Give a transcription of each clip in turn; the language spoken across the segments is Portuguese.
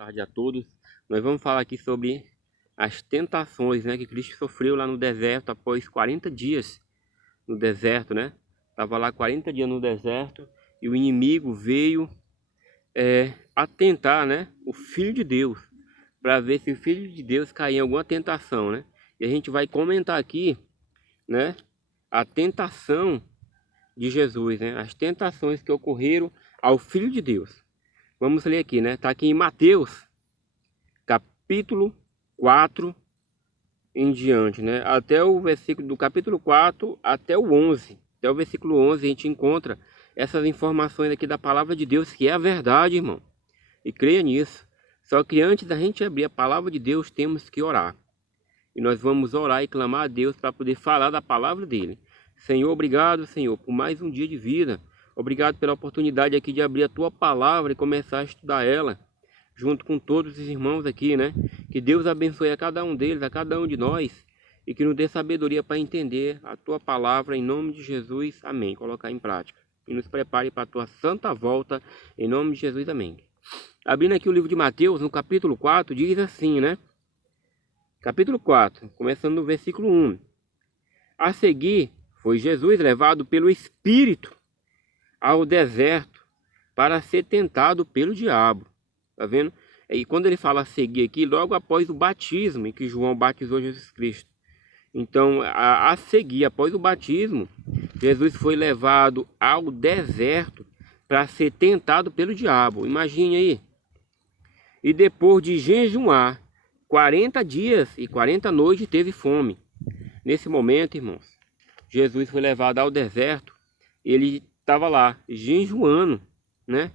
Tarde a todos. Nós vamos falar aqui sobre as tentações, né, que Cristo sofreu lá no deserto após 40 dias no deserto, né? Tava lá 40 dias no deserto e o inimigo veio atentar, né, o Filho de Deus, para ver se o Filho de Deus caía em alguma tentação, né? E a gente vai comentar aqui, né, a tentação de Jesus, né? As tentações que ocorreram ao Filho de Deus. Vamos ler aqui, né? Tá aqui em Mateus capítulo 4 em diante, né? Até o versículo do capítulo 4 até o 11. Até o versículo 11 a gente encontra essas informações aqui da palavra de Deus, que é a verdade, irmão. E creia nisso. Só que antes da gente abrir a palavra de Deus, temos que orar. E nós vamos orar e clamar a Deus para poder falar da palavra dele. Senhor, obrigado, Senhor, por mais um dia de vida. Obrigado pela oportunidade aqui de abrir a tua palavra e começar a estudar ela, junto com todos os irmãos aqui, né? Que Deus abençoe a cada um deles, a cada um de nós, e que nos dê sabedoria para entender a tua palavra, em nome de Jesus, amém. Colocar em prática. E nos prepare para a tua santa volta, em nome de Jesus, amém. Abrindo aqui o livro de Mateus, no capítulo 4, diz assim, né? Capítulo 4, começando no versículo 1. A seguir, foi Jesus levado pelo Espírito ao deserto para ser tentado pelo diabo. Tá vendo? E quando ele fala a seguir aqui, logo após o batismo em que João batizou Jesus Cristo. Então, a seguir, após o batismo, Jesus foi levado ao deserto para ser tentado pelo diabo. Imagine aí. E depois de jejuar 40 dias e 40 noites, teve fome. Nesse momento, irmãos, Jesus foi levado ao deserto. Ele estava lá, jejuando, né?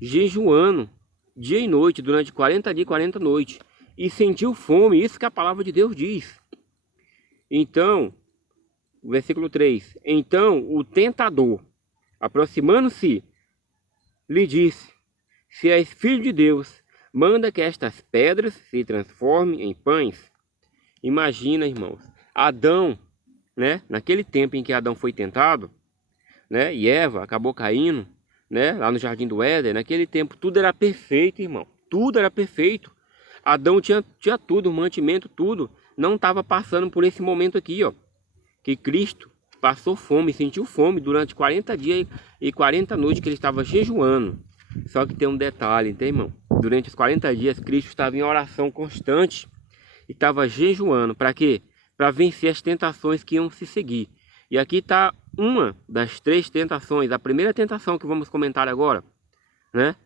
Jejuando dia e noite, durante 40 dias e 40 noites. E sentiu fome, isso que a palavra de Deus diz. Então, versículo 3. Então o tentador, aproximando-se, lhe disse: se és filho de Deus, manda que estas pedras se transformem em pães. Imagina, irmãos, Adão, né? Naquele tempo em que Adão foi tentado, né? E Eva acabou caindo, né? Lá no Jardim do Éden, naquele tempo tudo era perfeito, irmão. Tudo era perfeito. Adão tinha tudo, mantimento, tudo. Não estava passando por esse momento aqui, ó. Que Cristo passou fome, sentiu fome durante 40 dias e 40 noites que ele estava jejuando. Só que tem um detalhe, tá, irmão? Durante os 40 dias, Cristo estava em oração constante e estava jejuando. Para quê? Para vencer as tentações que iam se seguir. E aqui está uma das 3 tentações. A primeira tentação que vamos comentar agora, né?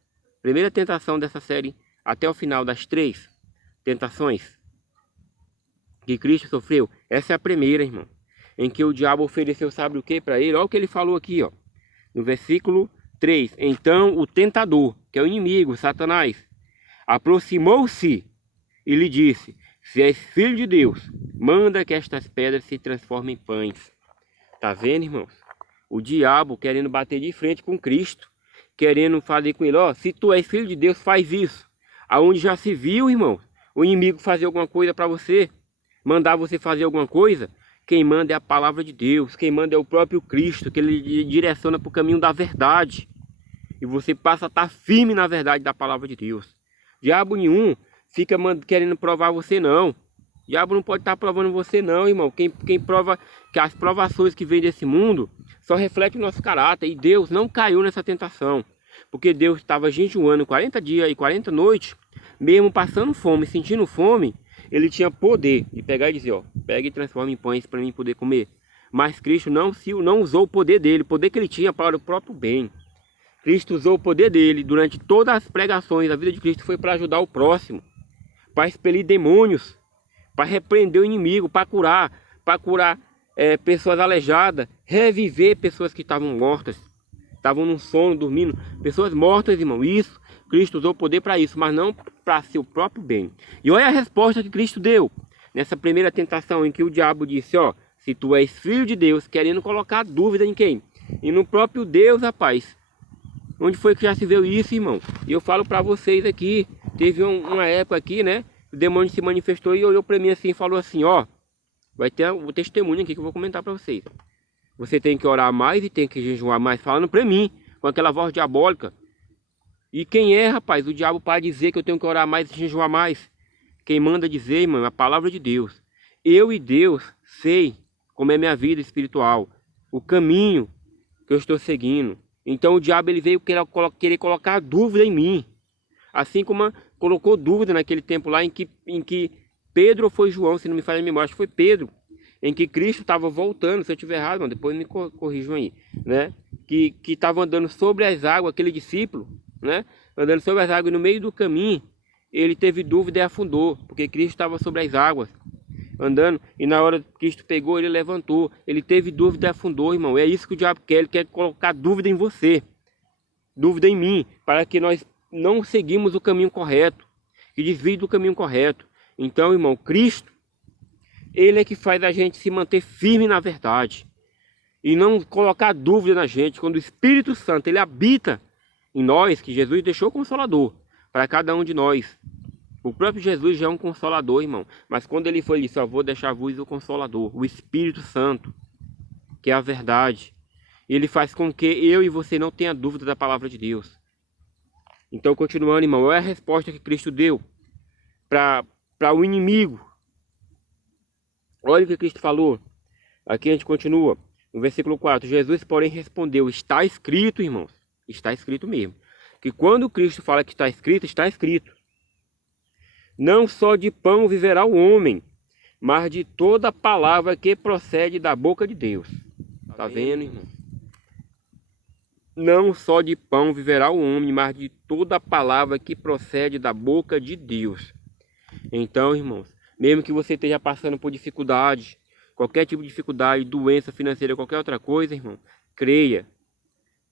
Primeira tentação dessa série até o final das 3 tentações que Cristo sofreu. Essa é a primeira, irmão. Em que o diabo ofereceu, sabe o que para ele? Olha o que ele falou aqui, ó. No versículo 3. Então o tentador, que é o inimigo, Satanás, aproximou-se e lhe disse: se és filho de Deus, manda que estas pedras se transformem em pães. Tá vendo, irmãos? O diabo querendo bater de frente com Cristo, querendo fazer com ele: ó, se tu és filho de Deus, faz isso. Aonde já se viu, irmão, o inimigo fazer alguma coisa para você, mandar você fazer alguma coisa. Quem manda é a palavra de Deus, quem manda é o próprio Cristo, que ele direciona para o caminho da verdade. E você passa a estar firme na verdade da palavra de Deus. Diabo nenhum fica querendo provar você, não. Diabo não pode estar provando você, não, irmão. Quem prova que as provações que vêm desse mundo só refletem o nosso caráter. E Deus não caiu nessa tentação. Porque Deus estava jejuando 40 dias e 40 noites, mesmo passando fome, sentindo fome, ele tinha poder de pegar e dizer: ó, pega e transforma em pães para mim poder comer. Mas Cristo não usou o poder dele, o poder que ele tinha para o próprio bem. Cristo usou o poder dele durante todas as pregações. A vida de Cristo foi para ajudar o próximo, para expelir demônios, para repreender o inimigo, para curar pessoas aleijadas, reviver pessoas que estavam mortas, estavam num sono, dormindo, pessoas mortas, irmão. Isso, Cristo usou o poder para isso, mas não para seu próprio bem. E olha a resposta que Cristo deu nessa primeira tentação, em que o diabo disse: ó, se tu és filho de Deus, querendo colocar dúvida em quem? E no próprio Deus, rapaz. Onde foi que já se viu isso, irmão? E eu falo para vocês aqui, teve uma época aqui, né? O demônio se manifestou e olhou para mim assim e falou assim: ó, vai ter o testemunho aqui que eu vou comentar para vocês. Você tem que orar mais e tem que jejuar mais, falando para mim, com aquela voz diabólica. E quem é, rapaz, o diabo para dizer que eu tenho que orar mais e jejuar mais? Quem manda dizer, irmão, é a palavra de Deus. Eu e Deus sei como é minha vida espiritual, o caminho que eu estou seguindo. Então o diabo ele veio querer colocar dúvida em mim. Assim como colocou dúvida naquele tempo lá em que Pedro ou foi João, se não me falha a memória, acho que foi Pedro, em que Cristo estava voltando, se eu estiver errado, mano, depois me corrijam aí, né? Que estava andando sobre as águas, aquele discípulo, né? Andando sobre as águas e no meio do caminho, ele teve dúvida e afundou, porque Cristo estava sobre as águas, andando, e na hora que Cristo pegou, ele levantou, ele teve dúvida e afundou, irmão. É isso que o diabo quer, ele quer colocar dúvida em você, dúvida em mim, para que nós não seguimos o caminho correto, que desvie do caminho correto. Então, irmão, Cristo, ele é que faz a gente se manter firme na verdade e não colocar dúvida na gente. Quando o Espírito Santo ele habita em nós, que Jesus deixou o Consolador para cada um de nós. O próprio Jesus já é um Consolador, irmão. Mas quando ele foi, ele disse, vou deixar-vos o Consolador, o Espírito Santo, que é a verdade. Ele faz com que eu e você não tenha dúvida da palavra de Deus. Então, continuando, irmão, é a resposta que Cristo deu para o inimigo. Olha o que Cristo falou. Aqui a gente continua. No versículo 4. Jesus, porém, respondeu. Está escrito, irmãos. Está escrito mesmo. Que quando Cristo fala que está escrito, está escrito. Não só de pão viverá o homem, mas de toda palavra que procede da boca de Deus. Tá vendo, irmão? Não só de pão viverá o homem, mas de toda palavra que procede da boca de Deus. Então, irmãos, mesmo que você esteja passando por dificuldade, qualquer tipo de dificuldade, doença financeira, qualquer outra coisa, irmão, creia.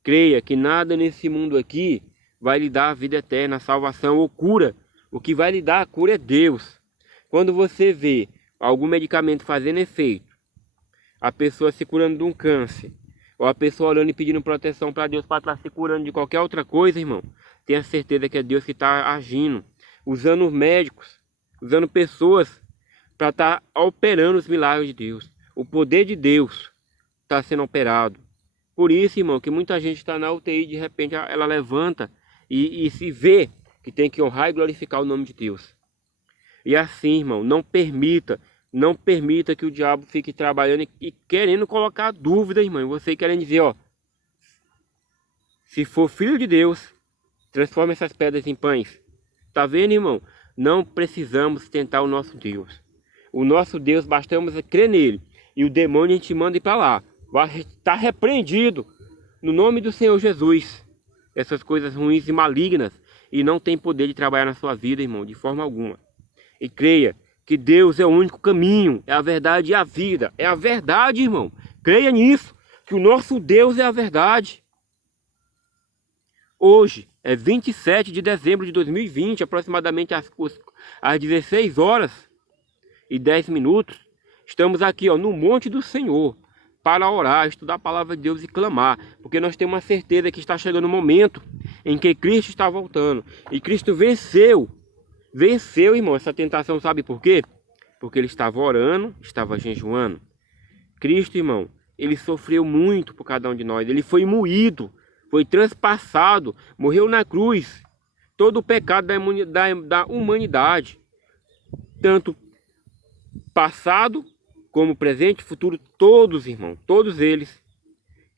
Creia que nada nesse mundo aqui vai lhe dar a vida eterna, a salvação ou cura. O que vai lhe dar a cura é Deus. Quando você vê algum medicamento fazendo efeito, a pessoa se curando de um câncer, ou a pessoa orando e pedindo proteção para Deus para estar se curando de qualquer outra coisa, irmão, tenha certeza que é Deus que está agindo, usando os médicos, usando pessoas para estar operando os milagres de Deus. O poder de Deus está sendo operado. Por isso, irmão, que muita gente está na UTI, de repente ela levanta e se vê que tem que honrar e glorificar o nome de Deus. E assim, irmão, não permita que o diabo fique trabalhando e querendo colocar dúvida, irmão. Você querendo dizer, ó, se for filho de Deus, transforma essas pedras em pães. Tá vendo, irmão? Não precisamos tentar o nosso Deus. O nosso Deus, bastamos crer nele. E o demônio a gente manda ir para lá. Vai estar repreendido no nome do Senhor Jesus. Essas coisas ruins e malignas. E não tem poder de trabalhar na sua vida, irmão, de forma alguma. E creia que Deus é o único caminho, é a verdade e a vida. É a verdade, irmão. Creia nisso, que o nosso Deus é a verdade. Hoje é 27 de dezembro de 2020, aproximadamente às 16 horas e 10 minutos. Estamos aqui, ó, no Monte do Senhor, para orar, estudar a palavra de Deus e clamar. Porque nós temos uma certeza que está chegando o momento em que Cristo está voltando. E Cristo venceu, irmão, essa tentação, sabe por quê? Porque ele estava orando, estava jejuando. Cristo, irmão, ele sofreu muito por cada um de nós. Ele foi moído, foi transpassado, morreu na cruz. Todo o pecado da humanidade, tanto passado como presente, futuro, todos, irmão, todos eles,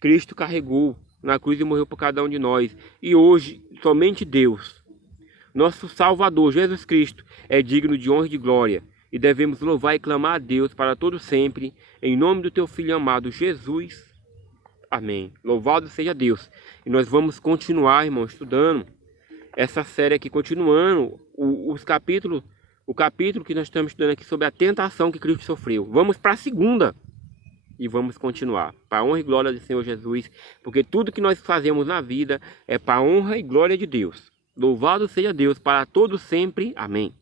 Cristo carregou na cruz e morreu por cada um de nós. E hoje, somente Deus, nosso Salvador, Jesus Cristo, é digno de honra e de glória. E devemos louvar e clamar a Deus para todo sempre, em nome do teu Filho amado, Jesus. Amém. Louvado seja Deus. E nós vamos continuar, irmão, estudando essa série aqui, continuando os capítulos, o capítulo que nós estamos estudando aqui sobre a tentação que Cristo sofreu. Vamos para a segunda. E vamos continuar. Para a honra e glória do Senhor Jesus. Porque tudo que nós fazemos na vida é para a honra e glória de Deus. Louvado seja Deus para todos sempre. Amém.